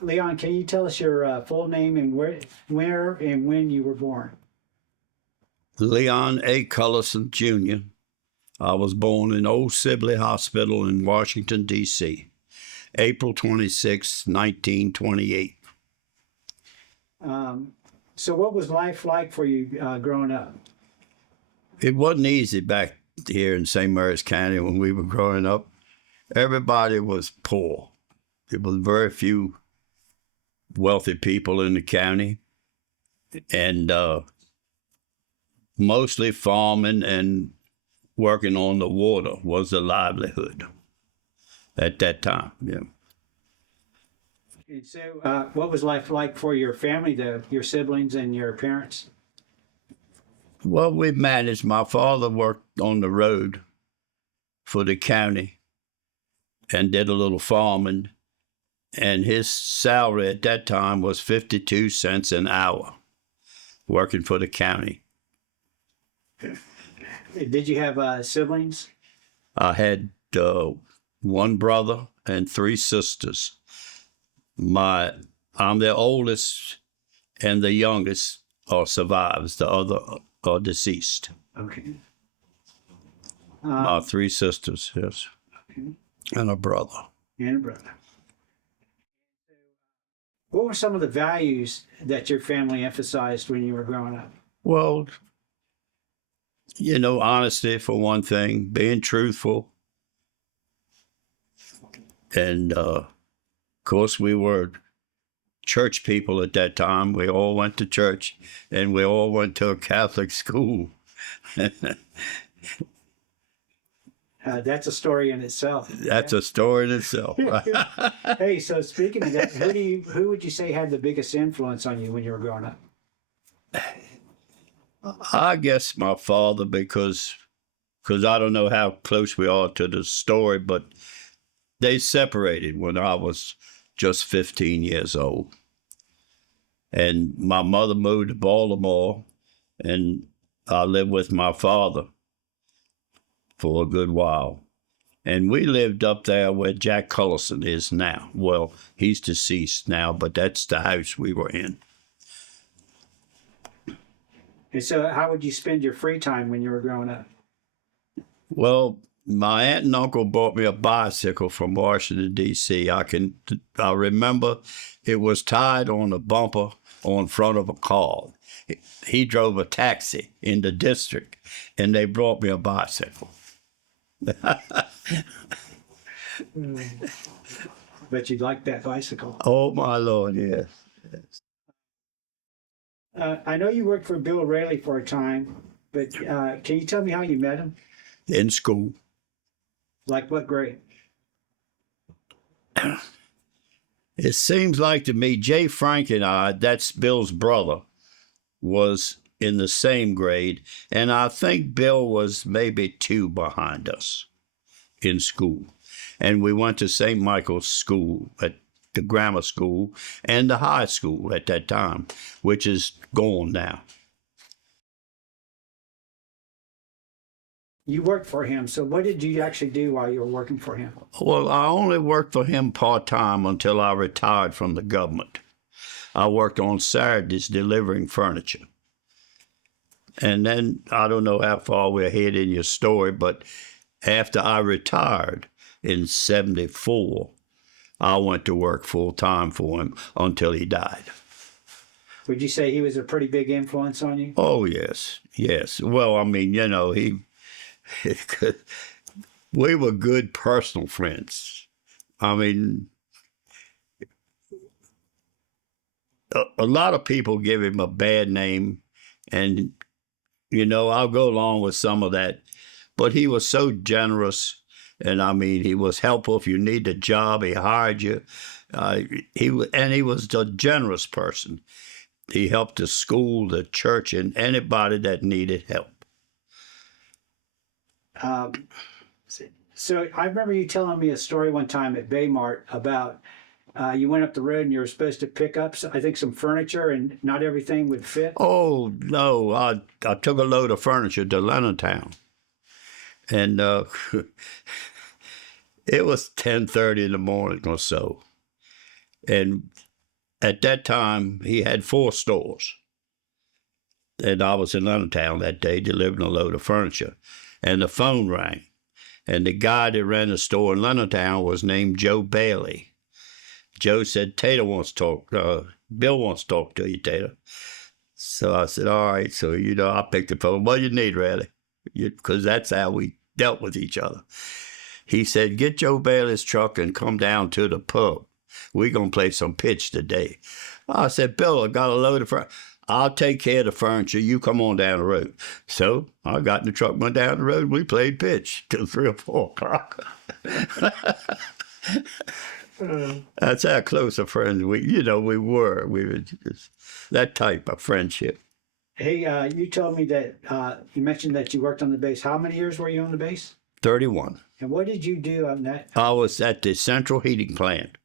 Leon, can you tell us your full name and where and when you were born? Leon A. Cullison, Jr. I was born in Old Sibley Hospital in Washington, D.C., April 26, 1928. So, what was life like for you growing up? It wasn't easy back here in St. Mary's County when we were growing up. Everybody was poor. There was very few wealthy people in the county, and mostly farming and working on the water was the livelihood at that time. Yeah. And so, what was life like for your family, your siblings and your parents? Well, we managed. My father worked on the road for the county and did a little farming, and his salary at that time was 52 cents an hour working for the county. Did you have siblings? I had one brother and three sisters. I'm the oldest and the youngest are survives. The other are deceased. Okay. My three sisters, yes, Okay. and a brother. And a brother. What were some of the values that your family emphasized when you were growing up? Well, honesty for one thing, being truthful, and of course we were church people at that time. We all went to church, and we all went to a Catholic school. That's a story in itself. That's a story in itself. Hey, so speaking of that, who would you say had the biggest influence on you when you were growing up? I guess my father, because I don't know how close we are to the story, but they separated when I was just 15 years old. And my mother moved to Baltimore, and I lived with my father for a good while. And we lived up there where Jack Cullison is now. Well, he's deceased now, but that's the house we were in. And so, how would you spend your free time when you were growing up? Well, my aunt and uncle bought me a bicycle from Washington, D.C. I remember it was tied on a bumper on front of a car. He drove a taxi in the district, and they brought me a bicycle. But you'd like that bicycle. Oh, my Lord, yes. I know you worked for Bill Rayleigh for a time, but can you tell me how you met him? In school. Like what grade? It seems like to me, Jay Frank and I, that's Bill's brother, was in the same grade, and I think Bill was maybe 2 behind us in school. And we went to St. Michael's School, at the grammar school, and the high school at that time, which is gone now. You worked for him, so what did you actually do while you were working for him? Well, I only worked for him part-time until I retired from the government. I worked on Saturdays delivering furniture. And then, I don't know how far we're ahead in your story, but after I retired in 74, I went to work full-time for him until he died. Would you say he was a pretty big influence on you? Oh, yes, yes. Well, I mean, we were good personal friends. I mean, a lot of people give him a bad name, and, I'll go along with some of that. But he was so generous, and I mean, he was helpful. If you need a job, he hired you. He was a generous person. He helped the school, the church, and anybody that needed help. So I remember you telling me a story one time at Baymart about you went up the road and you were supposed to pick up, I think, some furniture, and not everything would fit. Oh, no, I took a load of furniture to Leonardtown, and it was 10:30 in the morning or so, and at that time, he had 4 stores. And I was in Leonardtown that day delivering a load of furniture. And the phone rang. And the guy that ran the store in Leonardtown was named Joe Bailey. Joe said, Tater wants to talk. Bill wants to talk to you, Tater. So I said, all right. So, I picked the phone. What do you need, Riley? Because that's how we dealt with each other. He said, get Joe Bailey's truck and come down to the pub. We're going to play some pitch today. I said, Bill, I got a load of furniture. I'll take care of the furniture. You come on down the road. So I got in the truck, went down the road, and we played pitch till 3 or 4 o'clock. That's how close of friends we were. We were just that type of friendship. Hey, you told me that you mentioned that you worked on the base. How many years were you on the base? 31. And what did you do on that? I was at the central heating plant,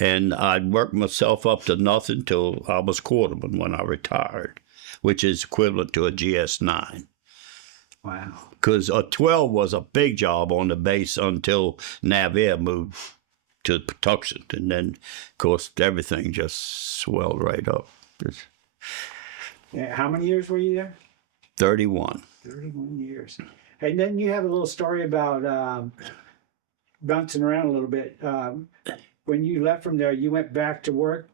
and I'd worked myself up to nothing till I was quarterman when I retired, which is equivalent to a GS9. Wow. Because a 12 was a big job on the base until Navier moved to Patuxent, and then, of course, everything just swelled right up. Yeah, how many years were you there? 31. 31 years. And then you have a little story about bouncing around a little bit. When you left from there, you went back to work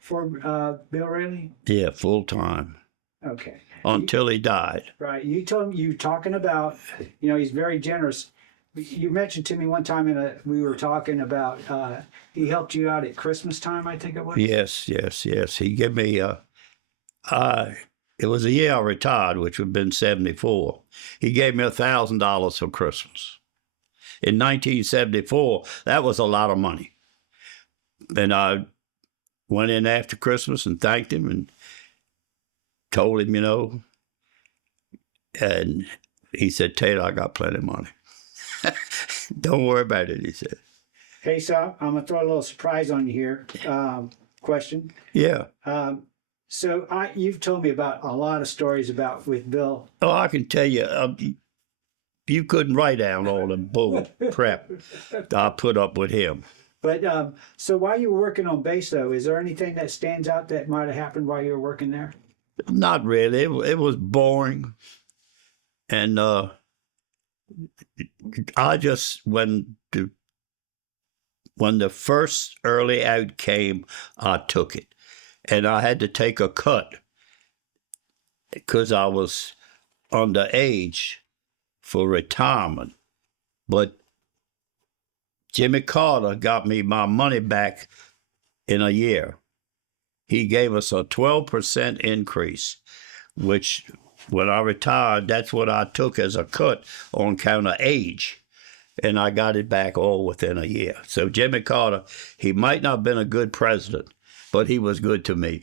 for Bill Rayleigh? Yeah, full time. Okay. Until he died. Right. You told me, you talking about, he's very generous. You mentioned to me one time we were talking about he helped you out at Christmas time, I think it was? Yes. He gave me, it was the year I retired, which would have been 74. He gave me $1,000 for Christmas. In 1974, that was a lot of money. And I went in after Christmas and thanked him and told him, and he said, Tater, I got plenty of money. Don't worry about it, he said. Hey, so I'm going to throw a little surprise on you here. Question. Yeah. So you've told me about a lot of stories with Bill. Oh, I can tell you, you couldn't write down all the bull crap I put up with him. But so while you were working on base, though, is there anything that stands out that might have happened while you were working there? Not really. It was boring. And I just, when the first early out came, I took it. And I had to take a cut because I was underage for retirement. But Jimmy Carter got me my money back in a year. He gave us a 12% increase, which when I retired, that's what I took as a cut on account of age. And I got it back all within a year. So Jimmy Carter, he might not have been a good president, but he was good to me.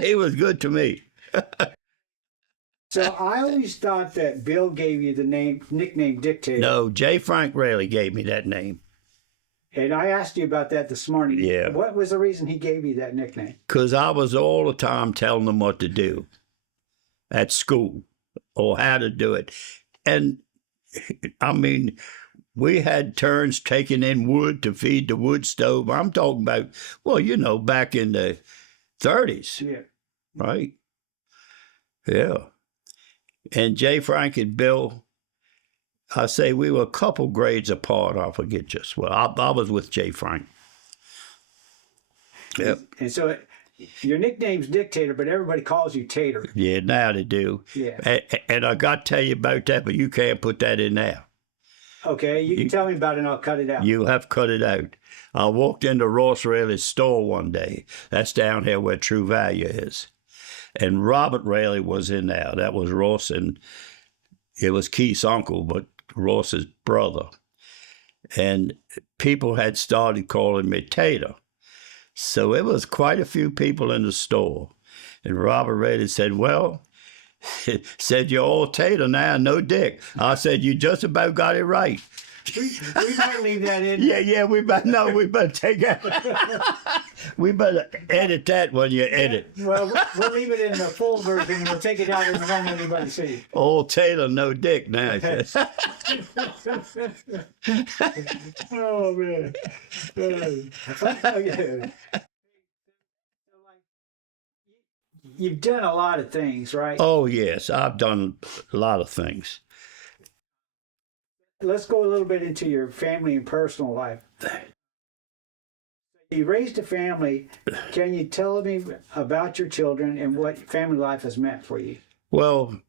He was good to me. So I always thought that Bill gave you the nickname Dictator. No, J. Frank Rayleigh gave me that name. And I asked you about that this morning. Yeah. What was the reason he gave you that nickname? Because I was all the time telling them what to do at school or how to do it. And, I mean, we had turns taking in wood to feed the wood stove. I'm talking about, back in the 30s. Yeah. Right? Yeah. And J. Frank and Bill, I say we were a couple grades apart. I forget just well. I was with J. Frank. Yep. And so your nickname's Dictator, but everybody calls you Tater. Yeah, now they do. Yeah. And I got to tell you about that, but you can't put that in there. Okay, you can tell me about it and I'll cut it out. You have cut it out. I walked into Ross Rayleigh's store one day. That's down here where True Value is. And Robert Rayleigh was in there. That was Ross, and it was Keith's uncle, but Ross's brother. And people had started calling me Tater. So it was quite a few people in the store. And Robert Rayleigh said, well, said, you're all Tater now, no Dick. I said, you just about got it right. We might leave that in. Yeah, we better take it. We better edit that when you edit. Well, we'll leave it in the full version and we'll take it out and we won't let anybody see. Old Taylor, no dick now. Oh, man. Okay. You've done a lot of things, right? Oh, yes, I've done a lot of things. Let's go a little bit into your family and personal life. You raised a family. Can you tell me about your children and what family life has meant for you? Well,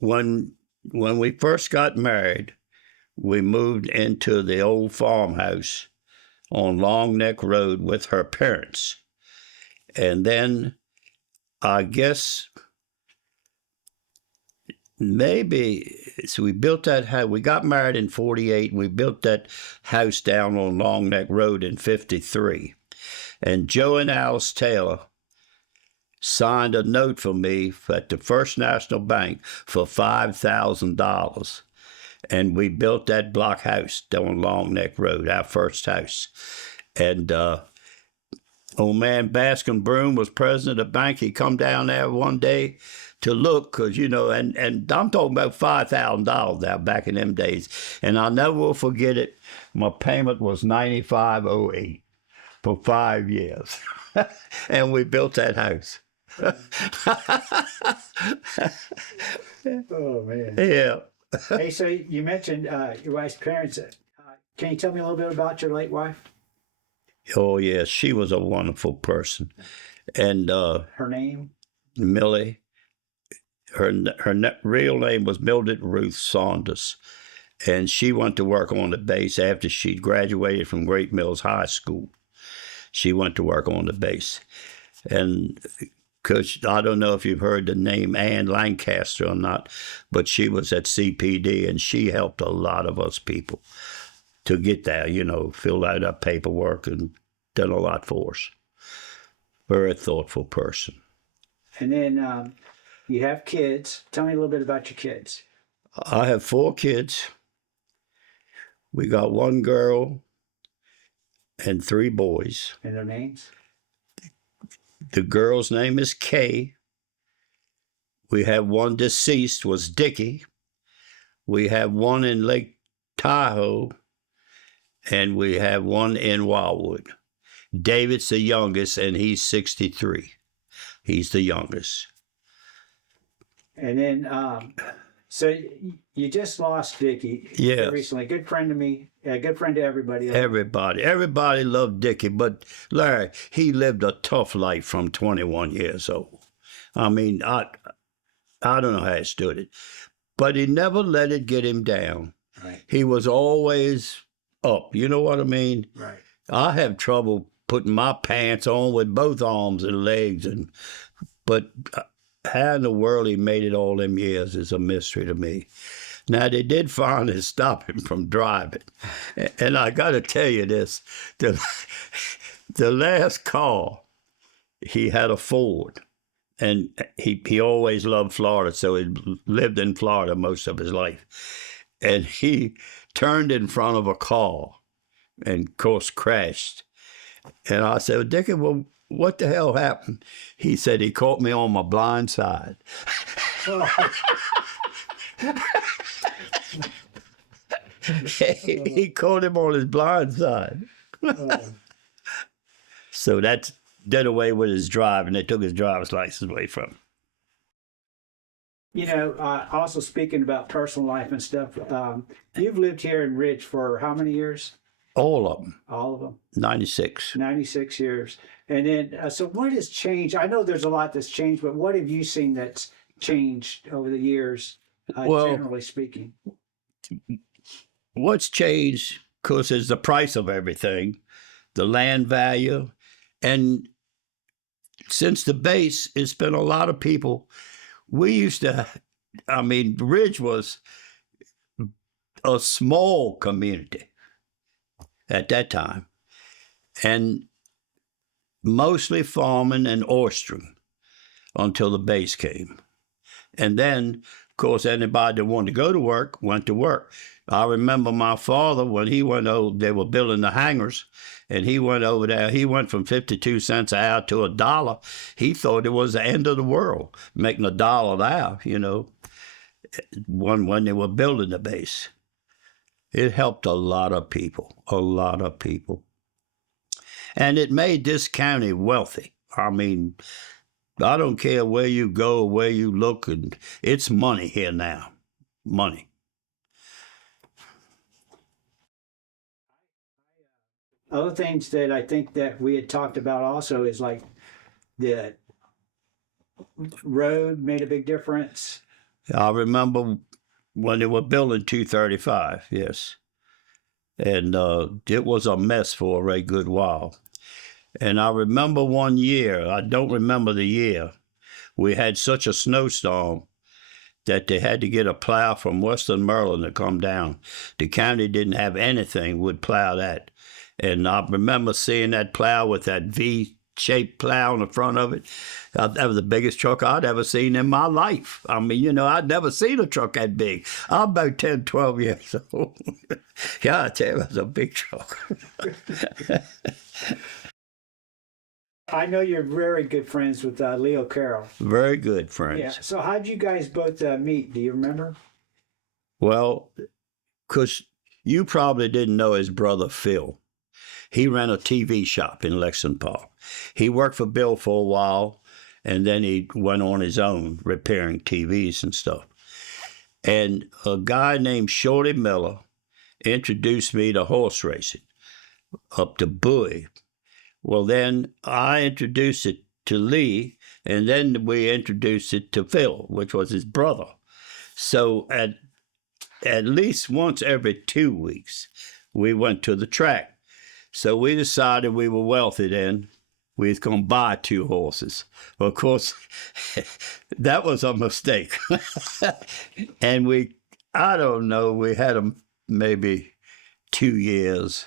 when we first got married, we moved into the old farmhouse on Long Neck Road with her parents. And then I guess maybe, so we built that house. We got married in 48 and we built that house down on Long Neck Road in 53. And Joe and Alice Taylor signed a note for me at the First National Bank for $5,000. And we built that block house down Long Neck Road, our first house. And old man Baskin Broom was president of the bank. He come down there one day to look, because, you know, and I'm talking about $5,000 now back in them days. And I never will forget it. My payment was $95.08 for 5 years. And we built that house. Oh, man. Yeah. Hey, so you mentioned your wife's parents. Can you tell me a little bit about your late wife? Oh, yes, she was a wonderful person. And Her name? Millie, her real name was Mildred Ruth Saunders. And she went to work on the base after she graduated from Great Mills High School. She went to work on the base. And because I don't know if you've heard the name Ann Lancaster or not, but she was at CPD and she helped a lot of us people to get there, you know, filled out our paperwork and done a lot for us. Very thoughtful person. And then you have kids. Tell me a little bit about your kids. I have 4 kids. We got 1 girl and 3 boys. And their names? The girl's name is Kay. We have 1 deceased, was Dickie. We have 1 in Lake Tahoe, and we have 1 in Wildwood. David's the youngest, and he's 63. He's the youngest. And then, so you just lost Dickie recently. Good friend to me. Good friend to everybody. Everybody loved Dickie, but Larry, he lived a tough life from 21 years old. I mean, I don't know how he stood it, but he never let it get him down. Right. He was always up. You know what I mean? Right. I have trouble putting my pants on with both arms and legs, but how in the world he made it all them years is a mystery to me. Now, they did finally stop him from driving. And I got to tell you this, the last car, he had a Ford. And he always loved Florida, so he lived in Florida most of his life. And he turned in front of a car and, of course, crashed. And I said, well, Dickie, well, what the hell happened? He said, he caught me on my blind side. He caught him on his blind side. So that did away with his driving. They took his driver's license away from him. You know, also speaking about personal life and stuff, you've lived here in Ridge for how many years? All of them. All of them? 96. 96 years. And then, so what has changed? I know there's a lot that's changed, but what have you seen that's changed over the years, generally speaking? What's changed, of course, is the price of everything, the land value. And since the base, it's been a lot of people. We used to, I mean, Ridge was a small community at that time, and mostly farming and oystering until the base came. And then, of course, anybody that wanted to go to work went to work. I remember my father, when he went over, they were building the hangars, and he went over there. He went from 52 cents an hour to $1. He thought it was the end of the world, making $1 an hour, you know, when they were building the base. It helped a lot of people, a lot of people. And it made this county wealthy. I mean, I don't care where you go, where you look, and it's money here now. Money. Other things that I think that we had talked about also is like the road made a big difference. I remember when they were building 235, yes. And it was a mess for a very good while. And I remember one year, I don't remember the year, we had such a snowstorm that they had to get a plow from Western Maryland to come down. The county didn't have anything would plow that. And I remember seeing that plow with that V-shaped plow on the front of it. That was the biggest truck I'd ever seen in my life. I mean, you know, I'd never seen a truck that big. I'm about 10, 12 years old. Yeah, I tell you, it was a big truck. I know you're very good friends with Leo Carroll. Very good friends. Yeah. So how'd you guys both meet? Do you remember? Well, because you probably didn't know his brother Phil. He ran a TV shop in Lexington Park. He worked for Bill for a while, and then he went on his own repairing TVs and stuff. And a guy named Shorty Miller introduced me to horse racing up to Bowie. Well, then I introduced it to Lee, and then we introduced it to Phil, which was his brother. So at least once every 2 weeks, we went to the track. So we decided we were wealthy then. We was going to buy 2 horses. Well, of course, that was a mistake. And I don't know, we had them maybe 2 years.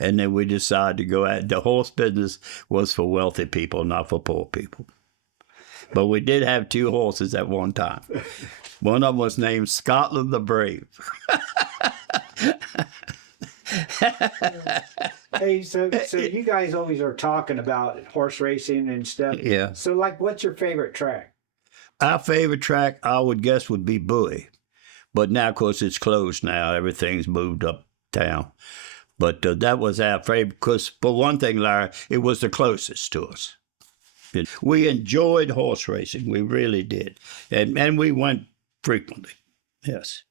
And then we decided to go at the horse business was for wealthy people, not for poor people. But we did have 2 horses at one time. One of them was named Scotland the Brave. Hey, so you guys always are talking about horse racing and stuff. Yeah. So, like, what's your favorite track? Our favorite track, I would guess, would be Bowie. But now, of course, it's closed now. Everything's moved uptown. But that was our favorite because, for one thing, Larry, it was the closest to us. We enjoyed horse racing. We really did. And we went frequently. Yes.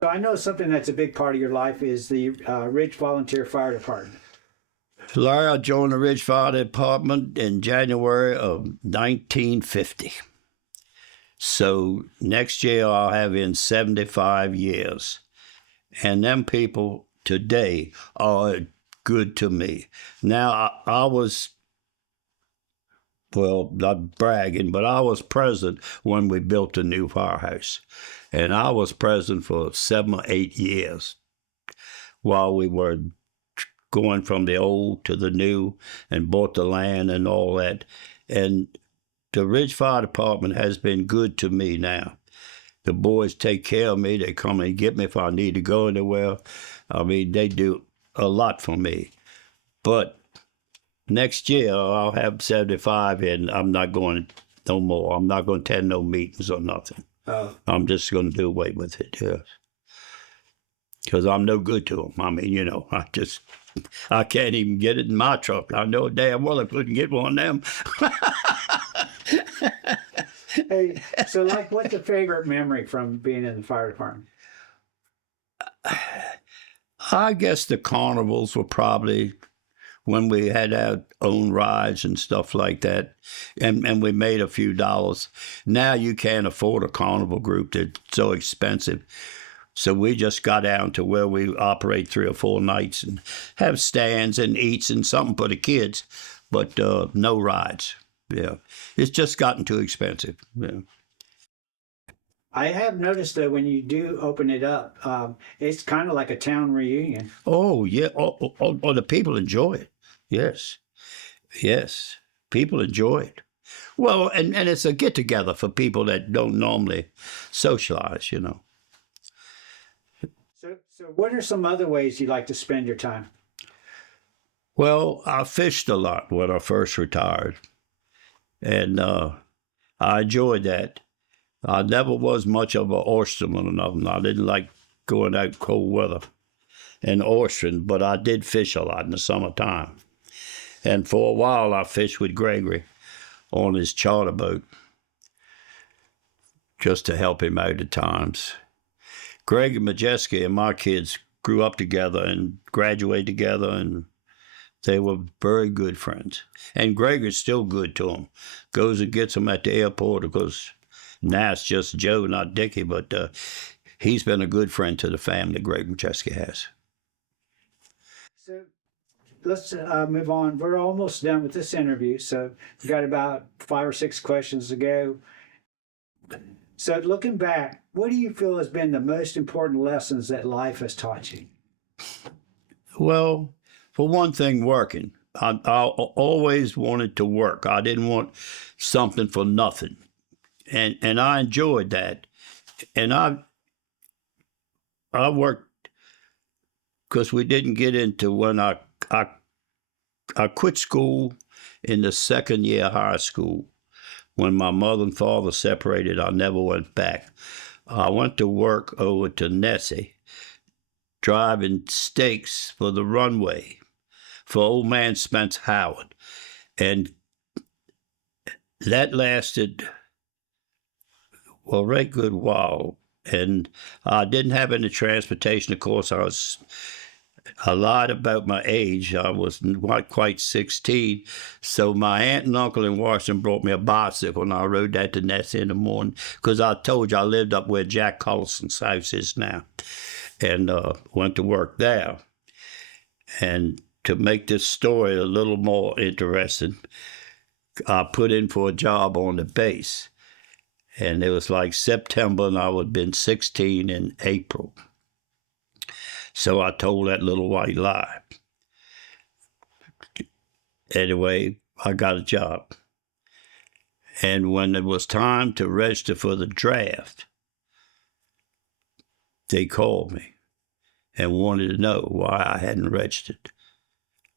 So I know something that's a big part of your life is the Ridge Volunteer Fire Department. Larry, I joined the Ridge Fire Department in January of 1950. So next year I'll have in 75 years. And them people today are good to me. Now, I was, well, not bragging, but I was present when we built the new firehouse. And I was present for 7 or 8 years while we were going from the old to the new and bought the land and all that. And the Ridge Fire Department has been good to me now. The boys take care of me. They come and get me if I need to go anywhere. I mean, they do a lot for me. But next year, I'll have 75, and I'm not going no more. I'm not going to attend no meetings or nothing. I'm just going to do away with it, yes. Because I'm no good to them. I mean, you know, I can't even get it in my truck. I know damn well I couldn't get one of them. Hey, so like, what's your favorite memory from being in the fire department? I guess the carnivals were probably when we had our own rides and stuff like that, and we made a few dollars. Now you can't afford a carnival group. They're so expensive. So we just got down to where we operate 3 or 4 nights and have stands and eats and something for the kids, but no rides. Yeah, it's just gotten too expensive. Yeah. I have noticed that when you do open it up, it's kind of like a town reunion. Oh yeah. Oh, the people enjoy it. Yes, yes, people enjoy it. Well, and it's a get together for people that don't normally socialize, you know. So what are some other ways you like to spend your time? Well, I fished a lot when I first retired, and I enjoyed that. I never was much of an oysterman or nothing. I didn't like going out in cold weather and oystering, but I did fish a lot in the summertime. And for a while, I fished with Gregory on his charter boat just to help him out at times. Greg and Majeski and my kids grew up together and graduated together, and they were very good friends. And Greg is still good to them. Goes and gets them at the airport because now it's just Joe, not Dickie, but he's been a good friend to the family, Greg Majeski has. So let's move on. We're almost done with this interview, so we've got about 5 or 6 questions to go. So looking back, what do you feel has been the most important lessons that life has taught you? Well, for one thing, working. I always wanted to work. I didn't want something for nothing. And I enjoyed that. And I worked because we didn't get into when I quit school in the second year of high school. When my mother and father separated, I never went back. I went to work over to Nessie, driving steaks for the runway for old man Spence Howard. And that lasted a right good while. And I didn't have any transportation. Of course, I lied about my age. I was not quite 16. So my aunt and uncle in Washington brought me a bicycle, and I rode that to Nessie in the morning because I told you I lived up where Jack Cullison's house is now, and went to work there. And to make this story a little more interesting, I put in for a job on the base. And it was like September, and I would have been 16 in April. So I told that little white lie. Anyway, I got a job. And when it was time to register for the draft, they called me and wanted to know why I hadn't registered.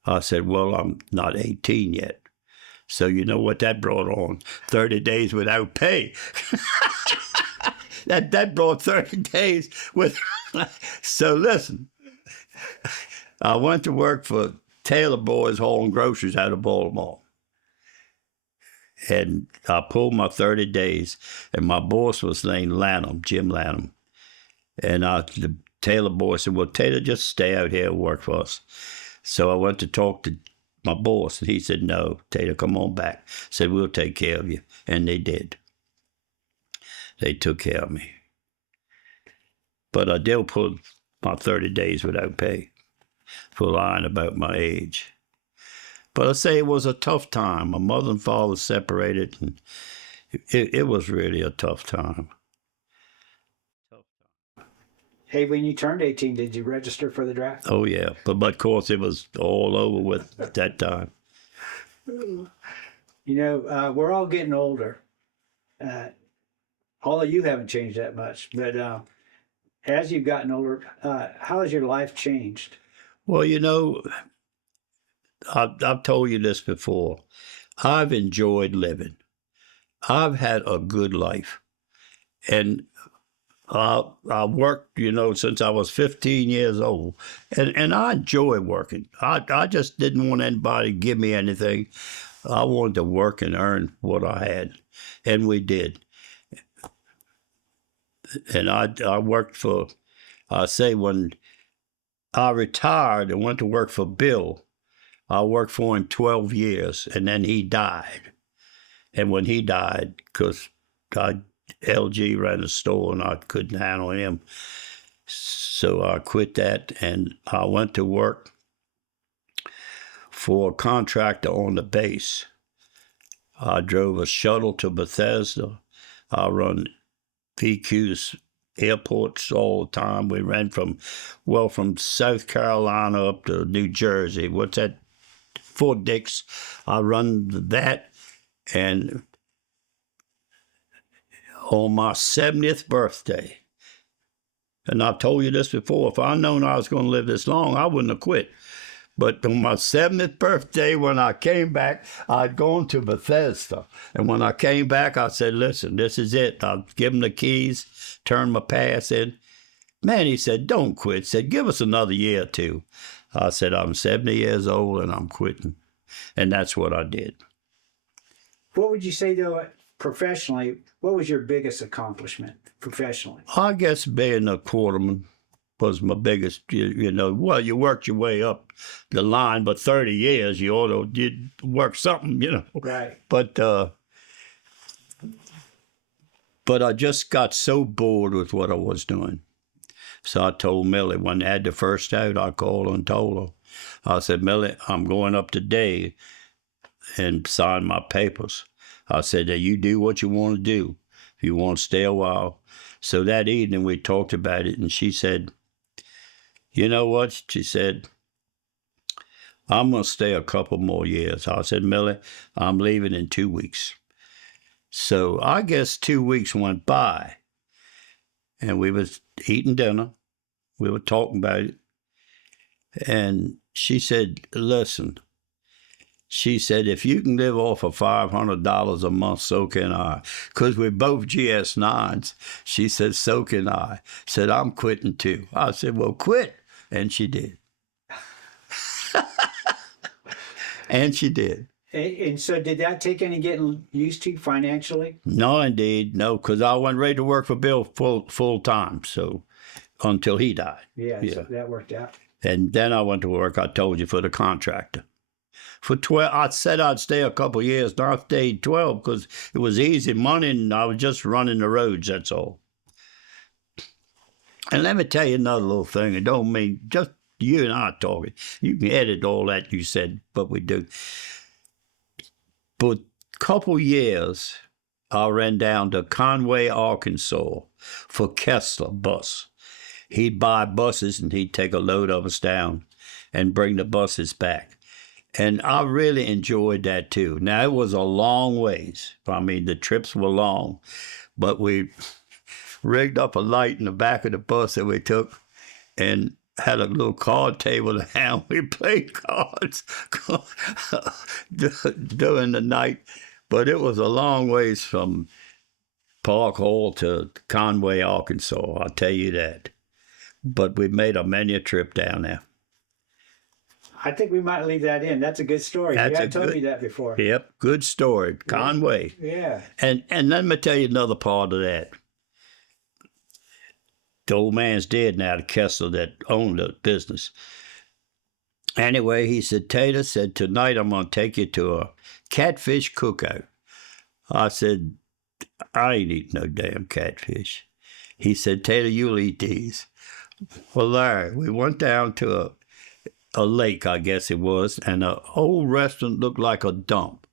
I said, well, I'm not 18 yet. So you know what that brought on? 30 days without pay. that brought 30 days with. So listen, I went to work for Taylor Boys hauling groceries out of Baltimore. And I pulled my 30 days, and my boss was named Lanham, Jim Lanham. And the Taylor boy said, well, Taylor, just stay out here and work for us. So I went to talk to my boss, and he said, no, Taylor, come on back. Said, we'll take care of you. And they did. They took care of me. But I did pull my 30 days without pay for lying about my age. But I say it was a tough time. My mother and father separated, and it was really a tough time. Hey, when you turned 18, did you register for the draft? Oh, yeah. But of course, it was all over with at that time. You know, we're all getting older. Although you haven't changed that much. But as you've gotten older, how has your life changed? Well, you know, I've told you this before. I've enjoyed living. I've had a good life. And I worked, you know, since I was 15 years old. And I enjoy working. I just didn't want anybody to give me anything. I wanted to work and earn what I had. And we did. And I worked for, I say when I retired and went to work for Bill, I worked for him 12 years, and then he died. And when he died, because LG ran a store and I couldn't handle him, so I quit that and I went to work for a contractor on the base. I drove a shuttle to Bethesda. I run VQ's airports all the time. We ran from South Carolina up to New Jersey. What's that? Fort Dix. I run that, And on my 70th birthday, and I've told you this before, if I'd known I was going to live this long, I wouldn't have quit. But on my 70th birthday, when I came back, I'd gone to Bethesda. And when I came back, I said, listen, this is it. I'll give him the keys, turn my pass in. Man, he said, don't quit. He said, give us another year or two. I said, I'm 70 years old and I'm quitting. And that's what I did. What would you say, though, professionally, what was your biggest accomplishment professionally? I guess being a quarterman was my biggest, you know, well, you worked your way up the line, but 30 years, you ought to work something, you know. Right. But I just got so bored with what I was doing. So I told Millie, when they had the first out, I called her and told her. I said, Millie, I'm going up today and sign my papers. I said, that you do what you want to do. If you want to stay a while. So that evening we talked about it, and she said, you know what? She said, I'm going to stay a couple more years. I said, Millie, I'm leaving in 2 weeks. So I guess 2 weeks went by, and we was eating dinner. We were talking about it. And she said, listen, she said, if you can live off of $500 a month, so can I. Because we're both GS9s. She said, so can I. Said, I'm quitting too. I said, well, quit. And she did. And she did. And so did that take any getting used to financially? No, indeed. No, because I went ready to work for Bill full time. So until he died. Yeah, so that worked out. And then I went to work, I told you, for the contractor. For 12, I said I'd stay a couple of years, and I stayed 12 because it was easy money, and I was just running the roads, that's all. And let me tell you another little thing. It don't mean just you and I talking. You can edit all that you said, but we do. But a couple years, I ran down to Conway, Arkansas for Kessler bus. He'd buy buses, and he'd take a load of us down and bring the buses back. And I really enjoyed that too. Now, it was a long ways. I mean, the trips were long, but we rigged up a light in the back of the bus that we took and had a little card table and we played cards during the night. But it was a long ways from Park Hall to Conway, Arkansas, I'll tell you that. But we made a many a trip down there. I think we might leave that in. That's a good story. You haven't told me that before. Yep, good story. Conway. Yeah. And let me tell you another part of that. The old man's dead now, the Kessler that owned the business. Anyway, he said, Tater said, tonight I'm going to take you to a catfish cookout. I said, I ain't eating no damn catfish. He said, Tater, you'll eat these. Well, Larry, we went down to a lake, I guess it was, and the old restaurant looked like a dump.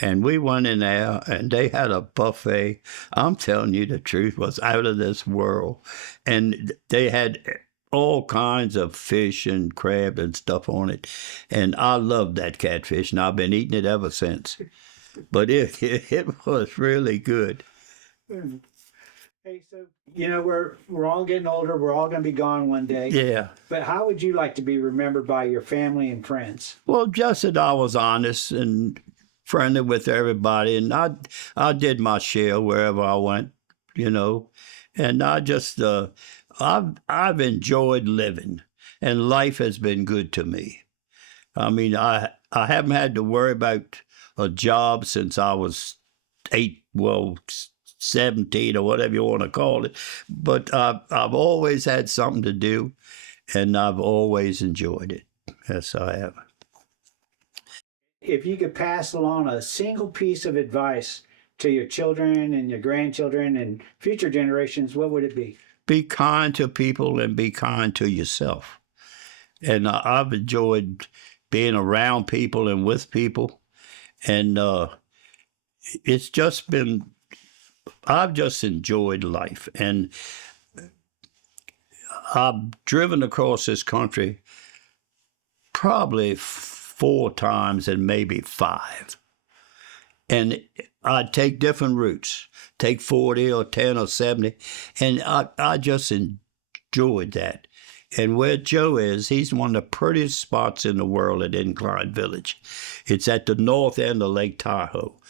And we went in there, and they had a buffet. I'm telling you the truth, was out of this world. And they had all kinds of fish and crab and stuff on it. And I loved that catfish, and I've been eating it ever since. But it was really good. Hey, so we're all getting older. We're all going to be gone one day. Yeah. But how would you like to be remembered by your family and friends? Well, just that I was honest and friendly with everybody, and I did my share wherever I went, and I just I've enjoyed living, and life has been good to me. I mean, I haven't had to worry about a job since I was 17 or whatever you want to call it, but I've always had something to do, and I've always enjoyed it. Yes, I have. If you could pass along a single piece of advice to your children and your grandchildren and future generations, what would it be? Be kind to people and be kind to yourself. And I've enjoyed being around people and with people, and it's just been, I've just enjoyed life. And I've driven across this country probably 4 times and maybe 5. And I'd take different routes, take 40 or 10 or 70, and I just enjoyed that. And where Joe is, he's one of the prettiest spots in the world at Incline Village. It's at the north end of Lake Tahoe.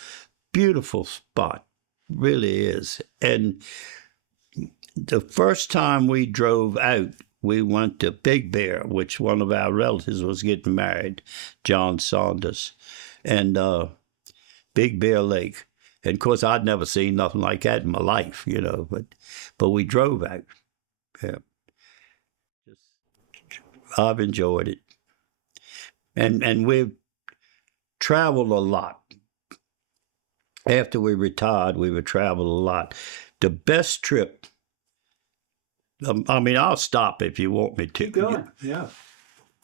Beautiful spot, really is. And the first time we drove out, we went to Big Bear, which one of our relatives was getting married, John Saunders. And Big Bear Lake. And of course, I'd never seen nothing like that in my life, but we drove out. Yeah. I've enjoyed it. And we've traveled a lot. After we retired, we would travel a lot. The best trip, I'll stop if you want me to. Keep going, yeah.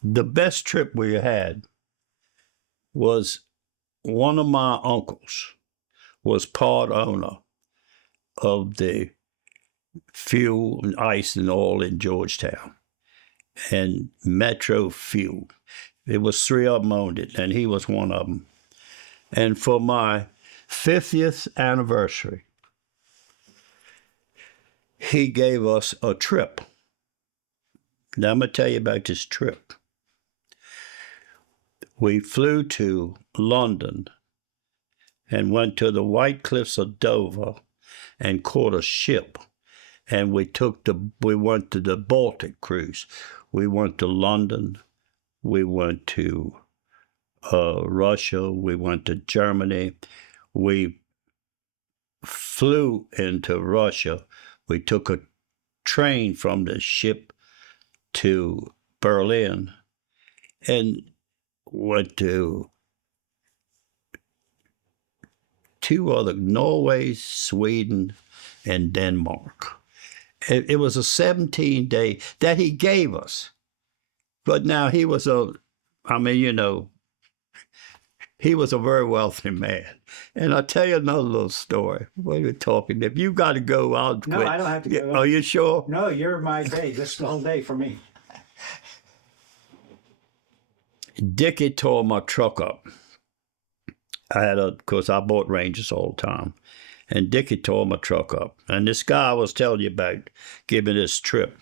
The best trip we had was one of my uncles was part owner of the fuel and ice and oil in Georgetown and Metro Fuel. It was 3 of them owned it, and he was one of them. And for my 50th anniversary, he gave us a trip. Now I'm going to tell you about this trip. We flew to London and went to the White Cliffs of Dover and caught a ship. And we went to the Baltic cruise. We went to London. We went to Russia. We went to Germany. We flew into Russia. We took a train from the ship to Berlin and went to 2 other, Norway, Sweden, and Denmark. It was a 17-day that he gave us. But now he was he was a very wealthy man. And I'll tell you another little story. While you're talking, if you got to go, I'll quit. No, I don't have to go. Are you sure? No, you're my day. This is the whole day for me. Dickie tore my truck up. Of course, I bought Rangers all the time. And Dickie tore my truck up. And this guy I was telling you about giving this trip,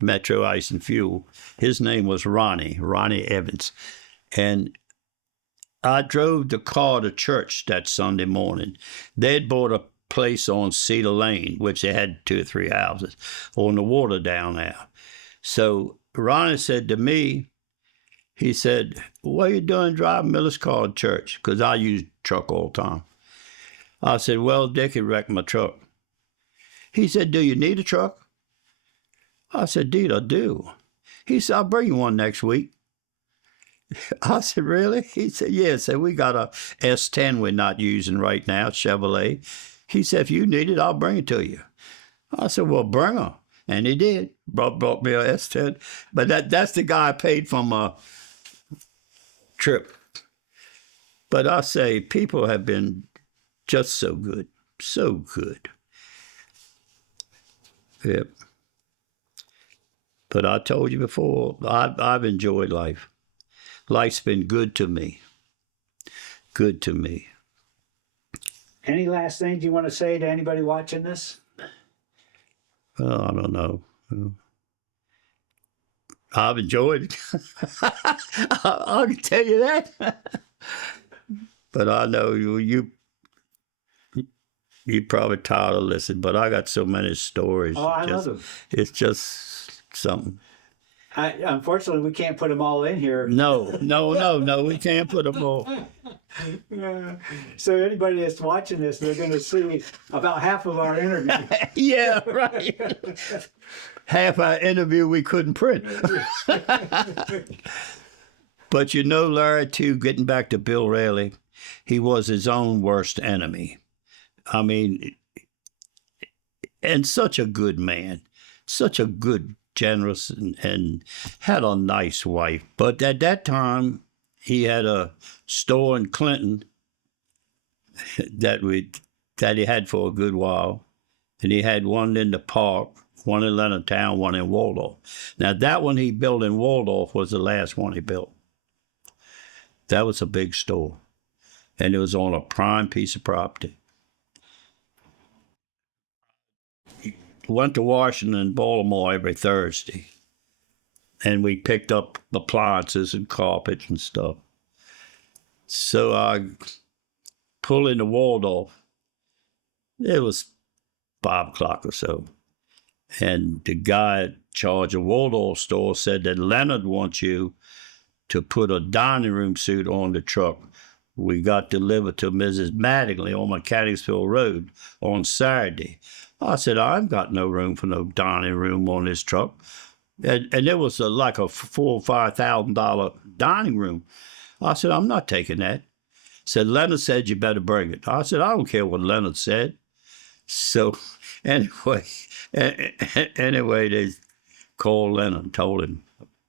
Metro Ice and Fuel, his name was Ronnie Evans. And I drove the car to church that Sunday morning. They'd bought a place on Cedar Lane, which they had 2 or 3 houses on the water down there. So Ronnie said to me, he said, "What are you doing driving Miller's car to church?" Because I use truck all the time. I said, "Well, Dickie wrecked my truck." He said, "Do you need a truck?" I said, "Dude, I do." He said, "I'll bring you one next week." I said, "Really?" He said, "Yeah." So we got a S10 we're not using right now, Chevrolet. He said, "If you need it, I'll bring it to you." I said, "Well, bring her." And he did. Brought me a S10. But that's the guy I paid for my trip. But I say, people have been just so good. So good. Yep. But I told you before, I've enjoyed life. Life's been good to me. Good to me. Any last things you want to say to anybody watching this? Well, I don't know. I've enjoyed it. I can tell you that. But I know you probably tired of listening, but I got so many stories. Oh, I love them. It's just something. Unfortunately, we can't put them all in here. No, we can't put them all. So anybody that's watching this, they're going to see about half of our interview. Yeah, right. Half our interview we couldn't print. But Larry, too, getting back to Bill Raley, he was his own worst enemy. I mean, and such a good man, such a good, generous, and had a nice wife. But at that time, he had a store in Clinton that he had for a good while, and he had one in the park, one in Leonardtown, one in Waldorf. Now, that one he built in Waldorf was the last one he built. That was a big store. and it was on a prime piece of property. Went to Washington and Baltimore every Thursday, and we picked up appliances and carpet and stuff. So I pulled into Waldorf. It was 5 o'clock or so, and the guy in charge of Waldorf store said that Leonard wants you to put a dining room suit on the truck we got delivered to Mrs. Mattingly on Mechanicsville Road on Saturday. I said, I've got no room for no dining room on this truck. And it was like a $4,000 or $5,000 dining room. I said, I'm not taking that. Said, Leonard said you better bring it. I said, I don't care what Leonard said. So anyway, they called Leonard and told him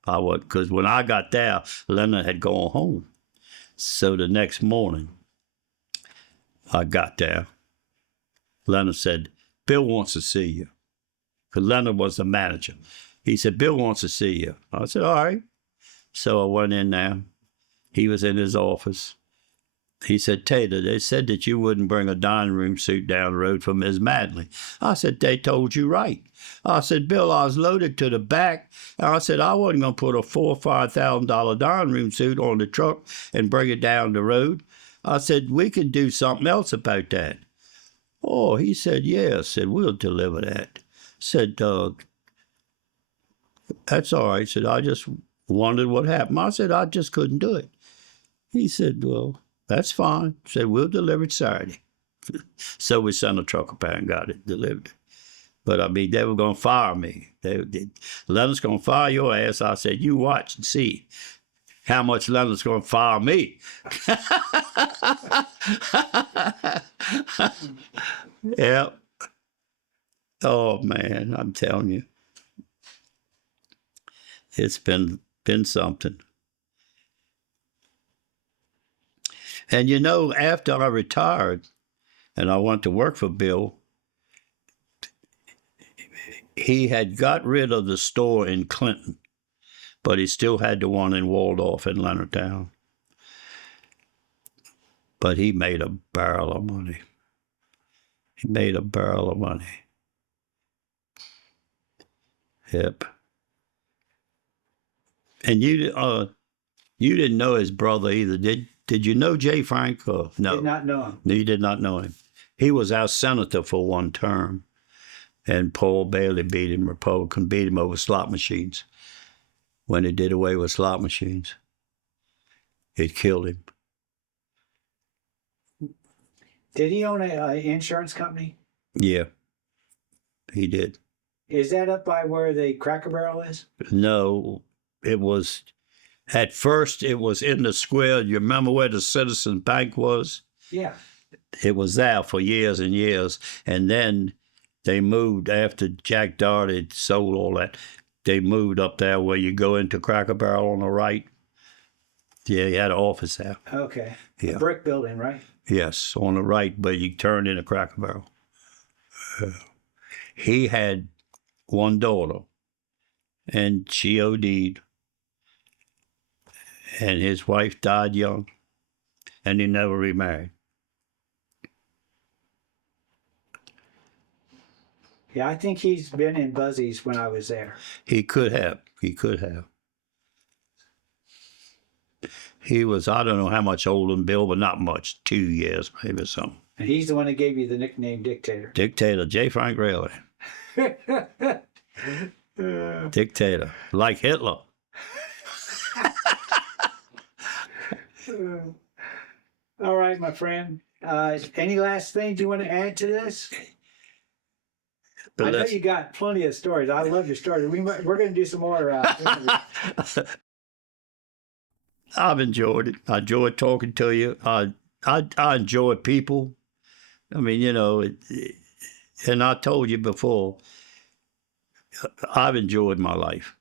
I would, because when I got there, Leonard had gone home. So the next morning, I got there. Leonard said, Bill wants to see you. Because Leonard was the manager. He said, Bill wants to see you. I said, all right. So I went in there. He was in his office. He said, Tater, they said that you wouldn't bring a dining room suit down the road for Miss Madley. I said, they told you right. I said, Bill, I was loaded to the back. And I said, I wasn't going to put a $4,000 or $5,000 dining room suit on the truck and bring it down the road. I said, we could do something else about that. Oh, he said, yeah. I said, we'll deliver that. Said, that's all right. Said, I just wondered what happened. I said, I just couldn't do it. He said, well, that's fine. Said, we'll deliver it Saturday. So we sent a truck up there and got it delivered. But I mean, they were going to fire me. Leonard's going to fire your ass. I said, you watch and see how much Leonard's going to fire me. Yeah. Oh, man, I'm telling you. It's been something. And you know, after I retired and I went to work for Bill, he had got rid of the store in Clinton, but he still had the one in Waldorf in Leonardtown. But he made a barrel of money. He made a barrel of money. Yep. And you didn't know his brother either, did you know Jay Frank? Or no? Did not know him. No, you did not know him. He was our senator for one term, and Paul Bailey beat him. Republican beat him over slot machines. When they did away with slot machines, it killed him. Did he own an insurance company? Yeah, he did. Is that up by where the Cracker Barrel is? No, it was. At first, it was in the square. You remember where the Citizen Bank was? Yeah. It was there for years and years. And then they moved after Jack Doherty sold all that. They moved up there where you go into Cracker Barrel on the right. Yeah, he had an office there. Okay. Yeah. A brick building, right? Yes, on the right, but you turn into Cracker Barrel. He had one daughter, and she OD'd. And his wife died young, and he never remarried. Yeah, I think he's been in Buzzies when I was there. He could have. He could have. He was, I don't know how much older than Bill, but not much. 2 years, maybe something. And he's the one that gave you the nickname Dictator. Dictator, J. Frank Rayleigh. Dictator, like Hitler. All right, my friend. Any last things you want to add to this? But I know you got plenty of stories. I love your stories. We're going to do some more. I've enjoyed it. I enjoyed talking to you. I enjoy people. I mean, you know, and I told you before, I've enjoyed my life.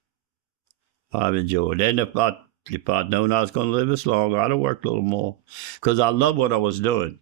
I've enjoyed it. And if I'd known I was going to live this long, I'd have worked a little more, because I love what I was doing.